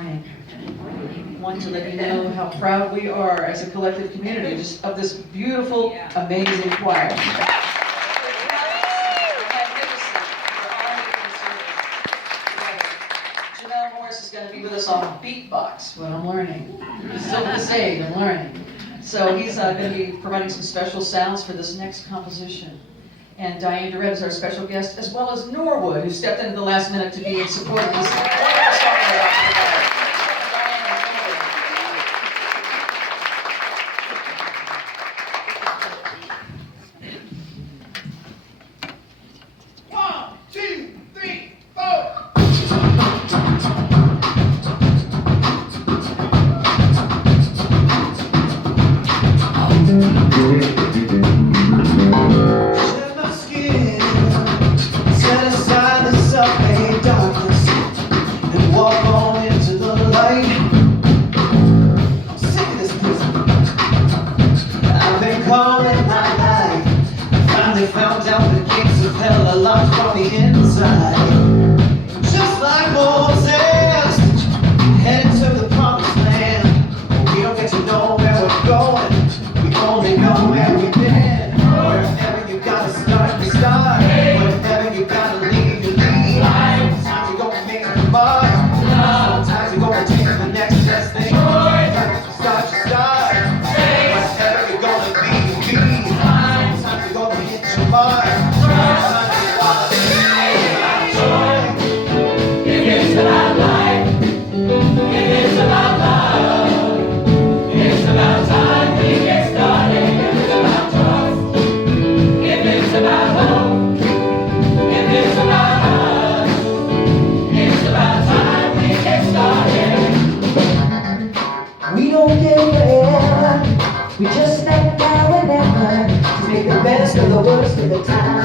morning. I want to let you know how proud we are as a collective community just of this beautiful, amazing choir. Is going to be with us on beatbox, what I'm learning. Still to say, I'm learning. So he's going to be providing some special sounds for this next composition. And Diane Durrett is our special guest, as well as Norwood, who stepped in at the last minute to be in support of this wonderful song. Found out the gates of hell are locked from the inside. Just like Moses, headed to the promised land. We don't get to know where we're going, we only know where we've been. Wherever you gotta start, you start. Wherever you gotta leave, you leave. Sometimes you're gonna make a mark. Sometimes you're gonna take the next best thing. Start, you start. Wherever you're gonna be, you be. Sometimes you're gonna hit your mark. If it's about life, if it's about love, it's about time we get started. If it's about trust, if it's about hope, if it's about us, it's about time we get started. We don't get wherever, we just let now and ever to make the best of the worst of the time.